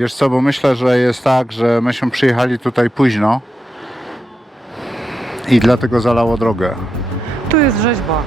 Wiesz co, bo myślę, że jest tak, że myśmy przyjechali tutaj późno i dlatego zalało drogę. Tu jest rzeźba.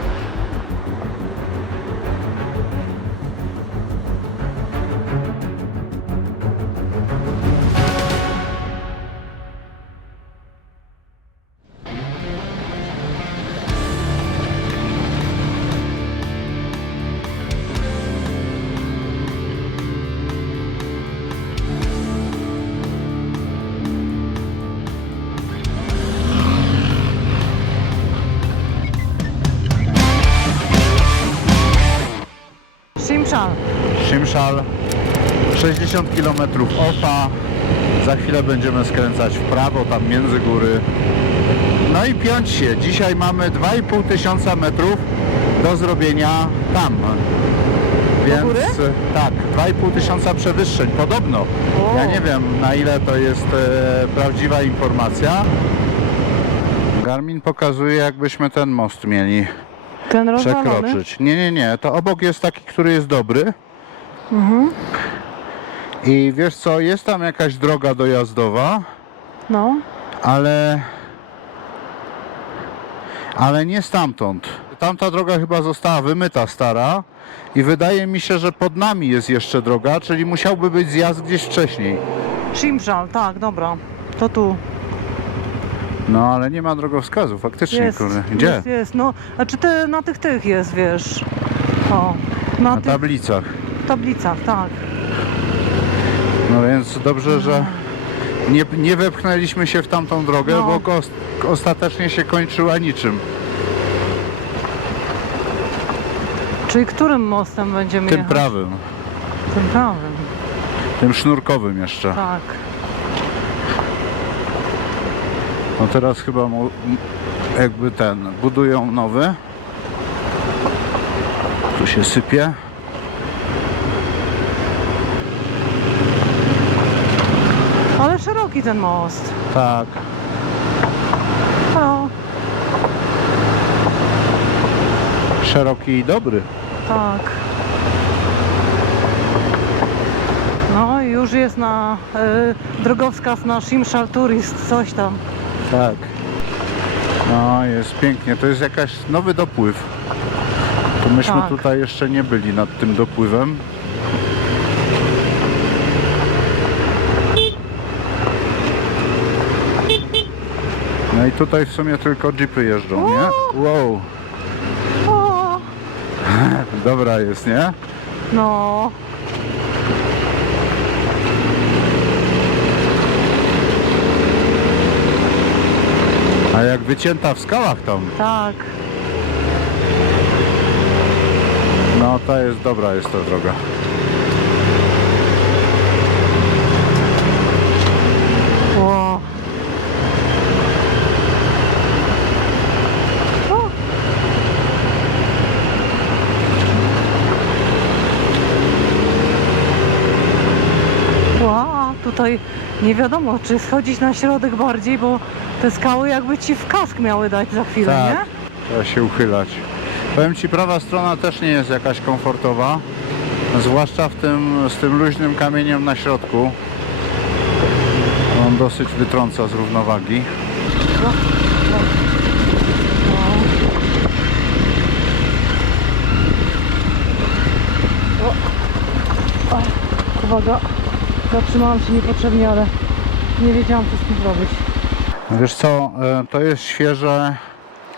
Prawo, tam między góry. No i piąć się. Dzisiaj mamy 2,5 tysiąca metrów do zrobienia tam. Więc góry? tak, 2,5 tysiąca przewyższeń, podobno. O. Ja nie wiem na ile to jest e, prawdziwa informacja. Garmin pokazuje jakbyśmy ten most mieli Ten rozwalony. przekroczyć. Nie, nie, nie. To obok jest taki, który jest dobry. Mhm. I wiesz co, jest tam jakaś droga dojazdowa, No. ale. Ale nie stamtąd. Tamta droga chyba została wymyta stara i wydaje mi się, że pod nami jest jeszcze droga, czyli musiałby być zjazd gdzieś wcześniej. Simszal, tak, dobra. To tu. No ale nie ma drogowskazu, faktycznie, Jest. kurde. Gdzie? Jest, jest. No, znaczy te, na tych tych jest, wiesz. O. Na, Na tych tablicach. tablicach, tak. No więc dobrze, że nie, nie wepchnęliśmy się w tamtą drogę, No. bo ostatecznie się kończyła niczym. Czyli którym mostem będziemy Tym jechać? prawym, Tym prawym, tym sznurkowym jeszcze. tak. No teraz chyba jakby ten, budują nowy. Tu się sypie. Ten most. Tak. No, Szeroki i dobry. tak. No i już jest na y, drogowskaz na Simszal Turist, coś tam. Tak. No jest pięknie. To jest jakaś nowy dopływ. To myśmy Tak. tutaj jeszcze nie byli nad tym dopływem. No i tutaj w sumie tylko jeepy jeżdżą, nie? Wow, dobra jest, nie? no, A jak wycięta w skałach tam, tak. no to jest dobra jest ta droga. O. O. Ła, tutaj nie wiadomo, czy schodzić na środek bardziej, bo te skały jakby ci w kask miały dać za chwilę, Tak. nie? Trzeba się uchylać. Powiem Ci, prawa strona też nie jest jakaś komfortowa. Zwłaszcza w tym, z tym luźnym kamieniem na środku. On dosyć wytrąca z równowagi. O, uwaga, zatrzymałam się niepotrzebnie, ale nie wiedziałam co z tym zrobić. Wiesz co, e, to jest świeże,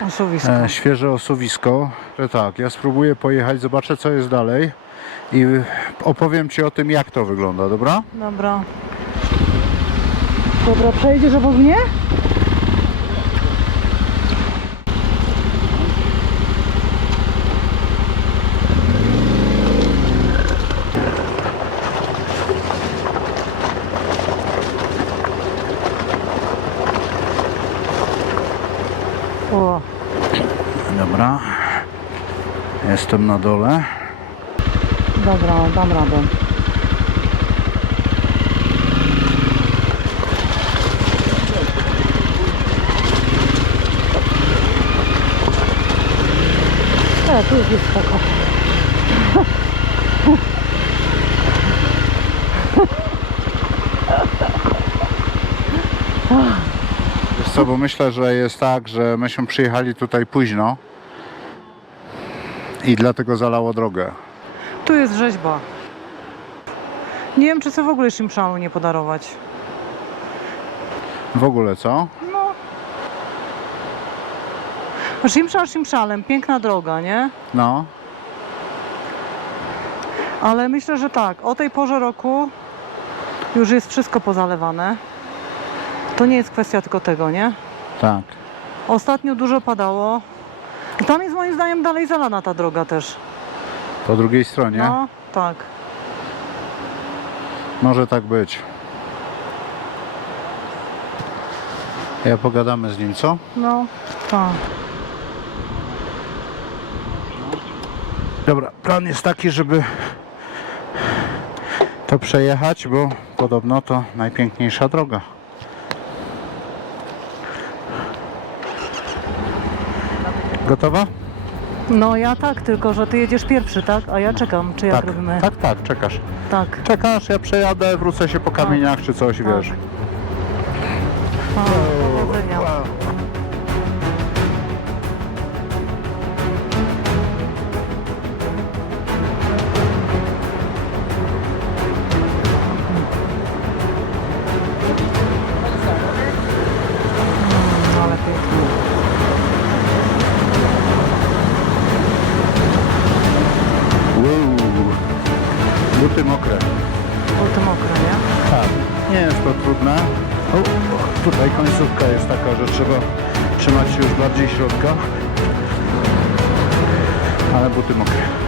Osuwisko. e, świeże osuwisko. Tak, ja spróbuję pojechać, zobaczę co jest dalej i opowiem Ci o tym jak to wygląda, dobra? Dobra. Dobra, przejdziesz obok mnie? O, Dobra. Jestem na dole. dobra, dam radę. E, tu już jest spoko. Wiesz co, bo myślę, że jest tak, że myśmy przyjechali tutaj późno i dlatego zalało drogę. Tu jest rzeźba. Nie wiem, czy sobie w ogóle Shimshalu nie podarować. W ogóle co? No. Shimshal Shimszalem, piękna droga, nie? No, Ale myślę, że tak, o tej porze roku już jest wszystko pozalewane. To nie jest kwestia tylko tego, nie? tak. Ostatnio dużo padało. I Tam jest moim zdaniem dalej zalana ta droga też. Po drugiej stronie No, tak. może tak być. Ja pogadamy z nim, co? No, tak. Dobra, plan jest taki, żeby to przejechać, bo podobno to najpiękniejsza droga. Gotowa? No ja tak, tylko że ty jedziesz pierwszy, tak? A ja czekam, czy jak tak, robimy? tak, tak, czekasz. Tak. Czekasz, ja przejadę, wrócę się po kamieniach czy coś, Tak. wiesz. O, powodzenia. Mm, Buty mokre. Buty mokre, nie? Tak. Nie jest to trudne. O, tutaj końcówka jest taka, że trzeba trzymać się już bardziej środka. Ale buty mokre.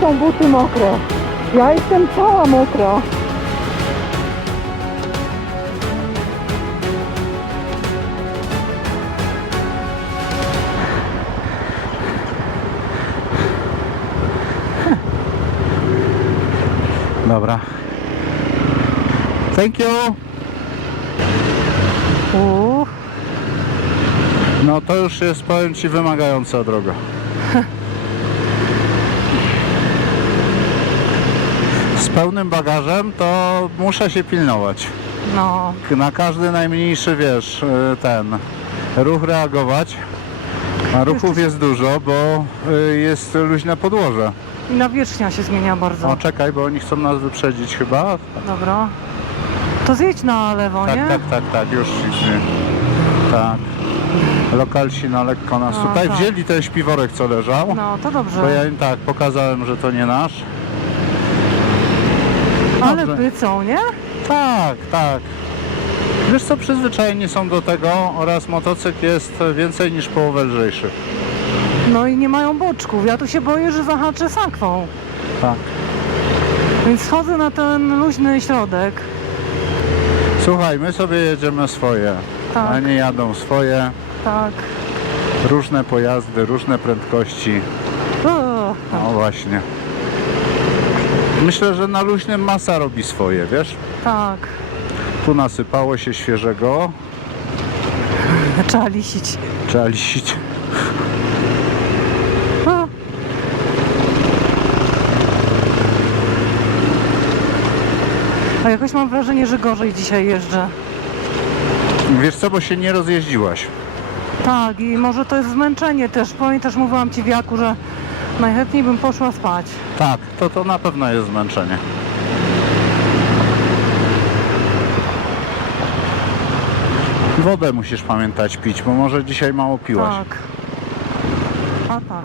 Są buty mokre. Ja jestem cała mokra. Dobra. Thank you. No to już jest, powiem Ci, wymagająca droga. pełnym bagażem to muszę się pilnować. no, Na każdy najmniejszy, wiesz, y, ten ruch reagować. A ruchów jest dużo, bo y, jest luźne podłoże. i nawierzchnia się zmienia bardzo. O, czekaj, bo oni chcą nas wyprzedzić chyba. Dobra. To zjedź na lewo, Tak, nie? tak, tak, tak, już idzie. Tak. Lokalsi na lekko nas A, tutaj tak. wzięli ten śpiworek, co leżał. No, to dobrze. Bo ja im tak pokazałem, że to nie nasz. Ale dobrze. pycą, nie? Tak, tak. Wiesz co, przyzwyczajeni są do tego oraz motocykl jest więcej niż połowę lżejszy. No i nie mają boczków. Ja tu się boję, że zahaczę sakwą. Tak. Więc schodzę na ten luźny środek. Słuchaj, my sobie jedziemy swoje, Tak. a nie jadą swoje. Tak. Różne pojazdy, różne prędkości. O, No właśnie. Myślę, że na luźnym masa robi swoje, wiesz? tak. Tu nasypało się świeżego, Trzeba lisić. trzeba lisić. A jakoś mam wrażenie, że gorzej dzisiaj jeżdżę. Wiesz co, bo się nie rozjeździłaś. Tak, i może to jest zmęczenie też. Pamiętasz, mówiłam Ci w Jaku, że najchętniej bym poszła spać. Tak, to to na pewno jest zmęczenie. Wodę musisz pamiętać pić, bo może dzisiaj mało piłaś. Tak. A tak.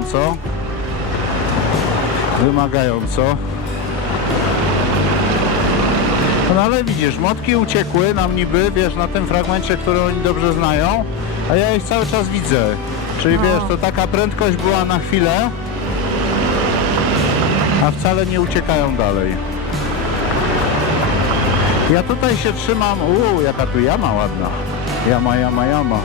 Gorąco. Wymagająco. No ale widzisz, motki uciekły nam niby, wiesz, na tym fragmencie, który oni dobrze znają, a ja ich cały czas widzę. Czyli No. wiesz, to taka prędkość była na chwilę, a wcale nie uciekają dalej. Ja tutaj się trzymam, uuu, jaka tu jama ładna. Jama, jama, jama.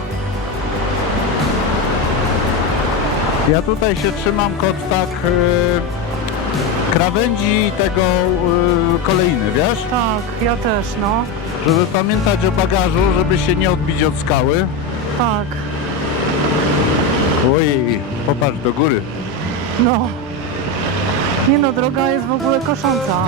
Ja tutaj się trzymam kot tak yy, krawędzi tego yy, kolejny, wiesz? Tak, ja też, no. Żeby pamiętać o bagażu, żeby się nie odbić od skały. Tak, Ojej, popatrz do góry. no. Nie no, droga jest w ogóle kosząca.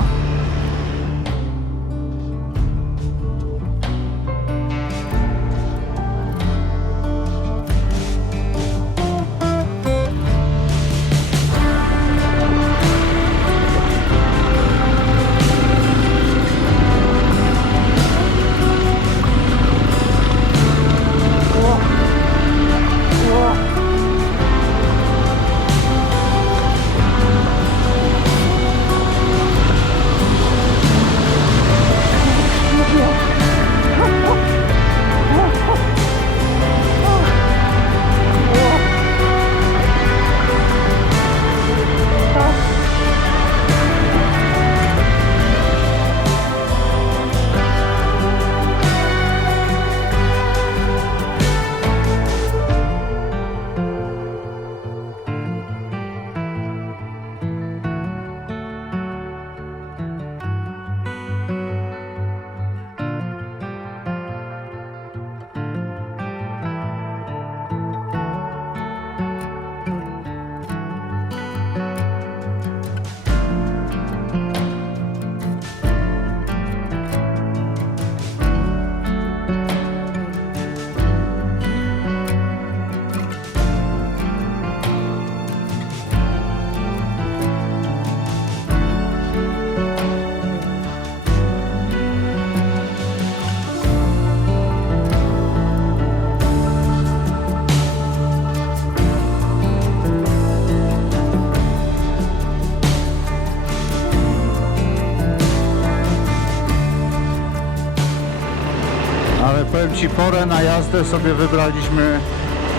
Powiem Ci, porę na jazdę sobie wybraliśmy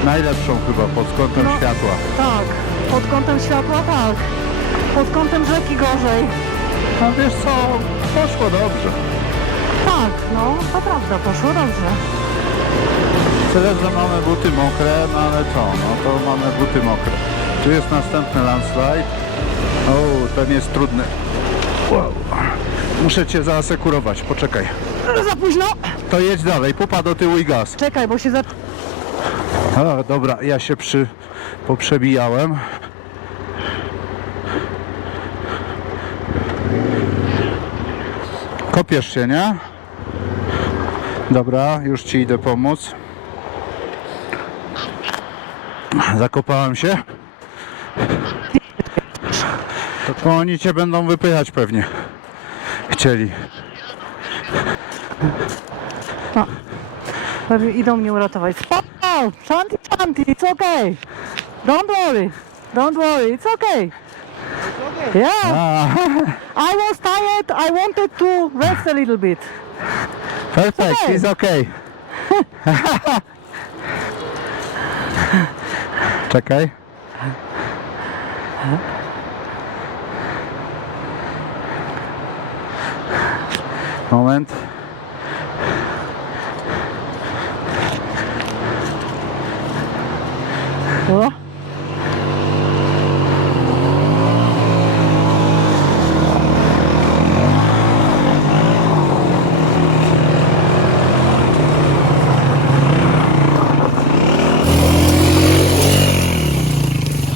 najlepszą chyba pod kątem No. światła. Tak, pod kątem światła tak. Pod kątem rzeki gorzej. No wiesz co, poszło dobrze. Tak, no, to prawda, poszło dobrze. Tyle, że mamy buty mokre, no ale co, no to mamy buty mokre. Tu jest następny landslide. O, ten jest trudny. Wow. Muszę Cię zaasekurować, poczekaj. Za późno. To jedź dalej, pupa do tyłu i gaz. Czekaj, bo się za... A, dobra, ja się przy... poprzebijałem. Kopiesz się, nie? Dobra, już Ci idę pomóc. Zakopałem się. To oni Cię będą wypychać pewnie. Chcieli. Idą mnie uratować. Spoko! Shanti, shanti, it's okay. Don't worry. Don't worry, it's okay. Yeah, A, I was tired. I wanted to rest a little bit. perfect, Okay. it's okay. Czekaj. Moment. O.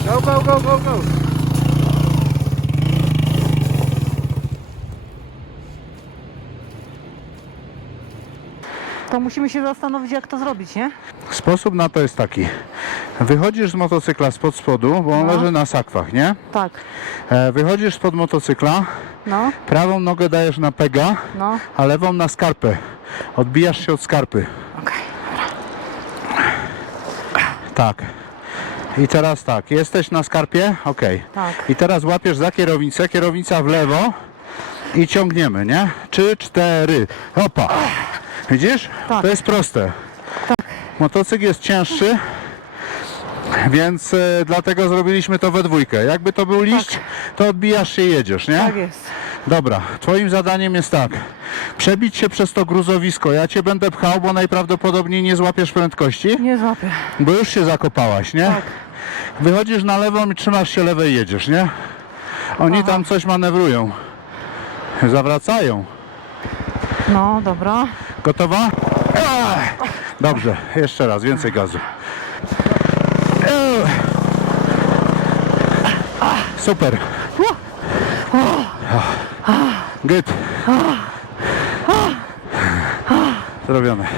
Go, go, go, go, go. To musimy się zastanowić, jak to zrobić, nie? Sposób na to jest taki. Wychodzisz z motocykla spod spodu, bo on No. leży na sakwach, nie? Tak. E, wychodzisz spod motocykla, No, prawą nogę dajesz na pega, no. a lewą na skarpę. Odbijasz się od skarpy. Okej. Tak. I teraz tak, jesteś na skarpie? Okej. Tak. I teraz łapiesz za kierownicę, kierownica w lewo i ciągniemy, nie? Trzy, cztery. Opa. Widzisz? Tak. To jest proste. Motocykl jest cięższy, więc e, dlatego zrobiliśmy to we dwójkę. Jakby to był liść, to odbijasz się i jedziesz, nie? Tak jest. Dobra, twoim zadaniem jest tak. Przebić się przez to gruzowisko. Ja cię będę pchał, bo najprawdopodobniej nie złapiesz prędkości, Nie złapię. bo już się zakopałaś, nie? Tak. Wychodzisz na lewą i trzymasz się lewej i jedziesz, nie? Oni tam coś manewrują. Zawracają. No, dobra. Gotowa? Ach! Dobrze, jeszcze raz, więcej gazu. Super. Good. Zrobione.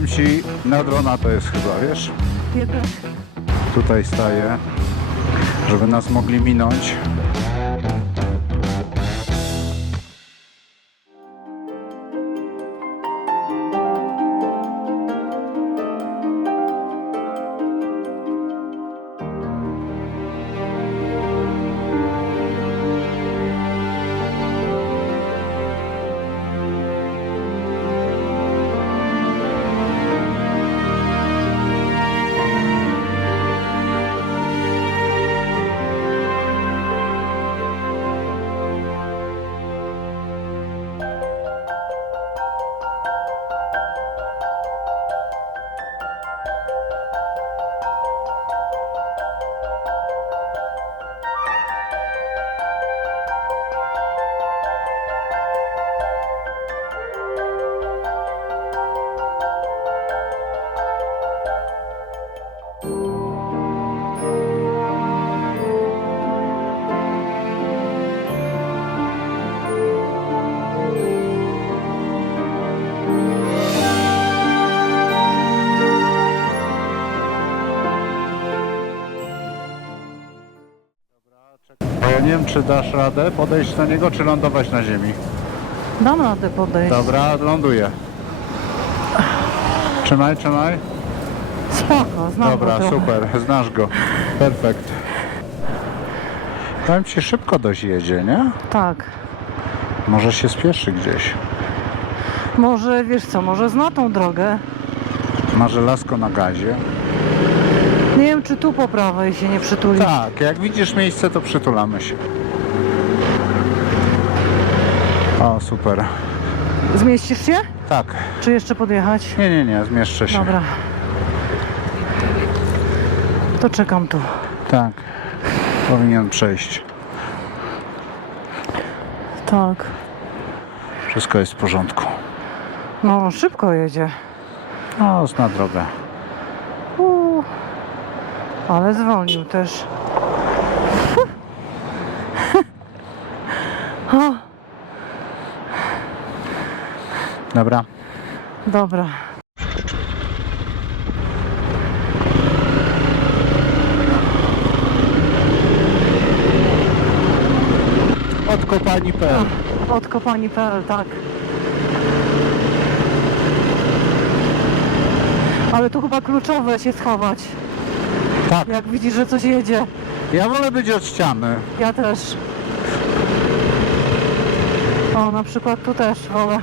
Powiem ci, na drona to jest chyba, wiesz? Tutaj staję, żeby nas mogli minąć. Czy dasz radę podejść do niego, czy lądować na ziemi. Dam radę podejść. Dobra, ląduję. Trzymaj, trzymaj. Spoko, znam Dobra, go trochę. super, znasz go. Perfekt. Powiem ci, szybko dość jedzie, nie? Tak. Może się spieszy gdzieś. Może, wiesz co, może zna tą drogę. Ma żelazko na gazie. Nie wiem, czy tu po prawej się nie przytuli. Tak, jak widzisz miejsce, to przytulamy się. O, super. Zmieścisz się? Tak. Czy jeszcze podjechać? Nie, nie, nie, zmieszczę się. Dobra. To czekam tu. Tak. Powinien przejść. Tak. Wszystko jest w porządku. No, szybko jedzie. No, zna drogę. Ale zwolnił też. o, Dobra. dobra. Od kopani.pl Od kopani.pl, tak. Ale tu chyba kluczowe się schować. Tak. Jak widzisz, że coś jedzie. Ja wolę być od ściany. Ja też. O, na przykład tu też wolę.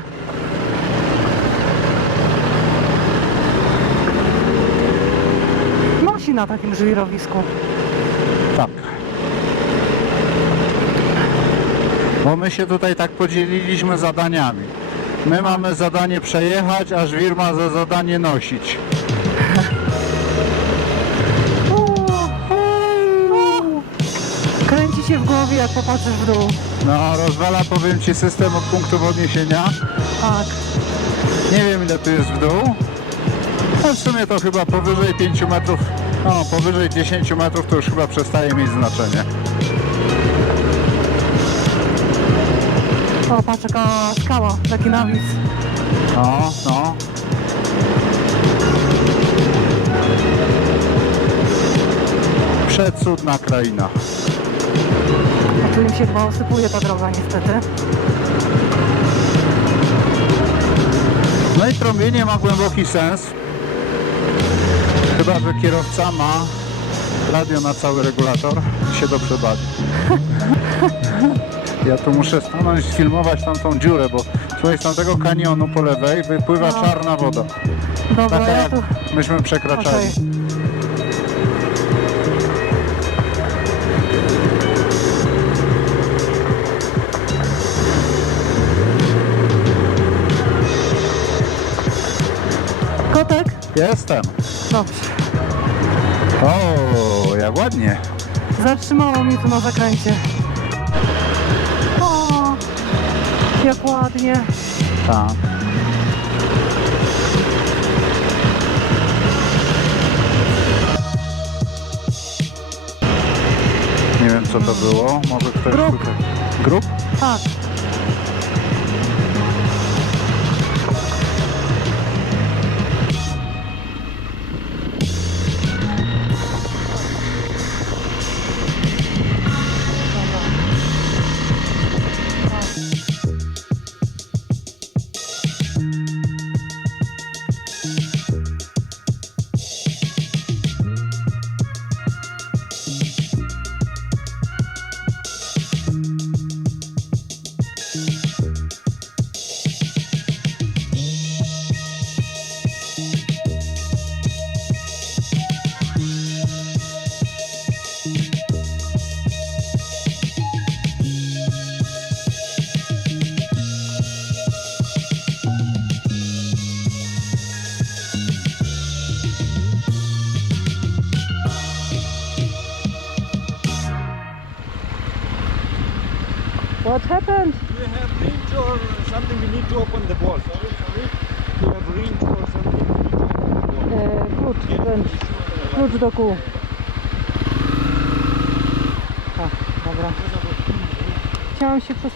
Nosi na takim żwirowisku. Tak. Bo my się tutaj tak podzieliliśmy zadaniami. My mamy zadanie przejechać, a żwir ma za zadanie nosić. Kręci się w głowie, jak popatrzysz w dół. No, rozwala, powiem Ci, system od punktów odniesienia. Tak. Nie wiem ile tu jest w dół. No w sumie to chyba powyżej 5 metrów, no powyżej 10 metrów to już chyba przestaje mieć znaczenie. O, patrz jaka skała, taki nawis. No, no. Przecudna kraina. A tu im się chyba osypuje ta droga niestety. No i trąbienie ma głęboki sens. Chyba, że kierowca ma radio na cały regulator i się dobrze bawi. Ja tu muszę stanąć, sfilmować tamtą dziurę, bo słuchaj, z tamtego kanionu po lewej wypływa No. czarna woda. Dobra, Taka ja tu... myśmy przekraczali. Okej. Jestem. Dobrze. O, jak ładnie. Zatrzymało mnie tu na zakręcie. O, jak ładnie. Tak. Nie wiem co to było. Może ktoś Grób. tutaj. Grup? Tak.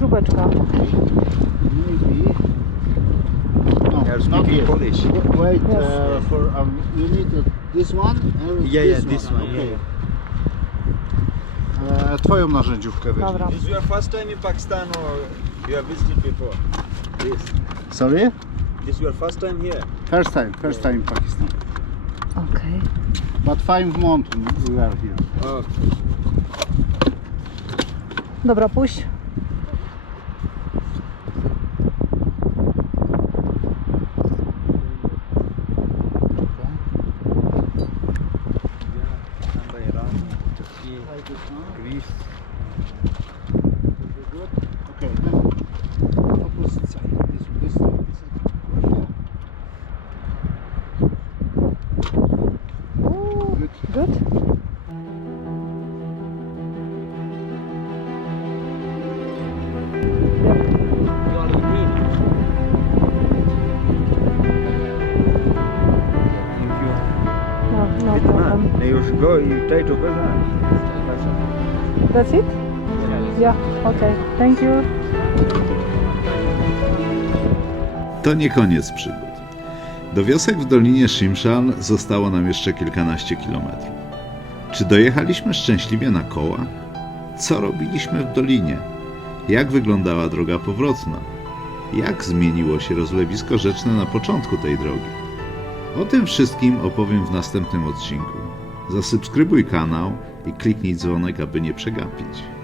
śrubeczka. Maybe. No, They are not speaking yet. Polish. Wait Yes. uh, for um, you need uh, this one? Yeah, yeah, this one, yeah, Okay. E, twoją narzędziówkę weź. Dobra. Is your first time in Pakistan or you have visited before? This. Sorry? This your first time here? First time, first time in Pakistan. Okej. But five months we are here. Oh. Dobra, puść. Should go, you try to go there. That's it? Yeah, okay. Thank you. To nie koniec przygód. Do wiosek w Dolinie Shimshan zostało nam jeszcze kilkanaście kilometrów. Czy dojechaliśmy szczęśliwie na kołach? Co robiliśmy w dolinie? Jak wyglądała droga powrotna? Jak zmieniło się rozlewisko rzeczne na początku tej drogi? O tym wszystkim opowiem w następnym odcinku. Zasubskrybuj kanał i kliknij dzwonek, aby nie przegapić.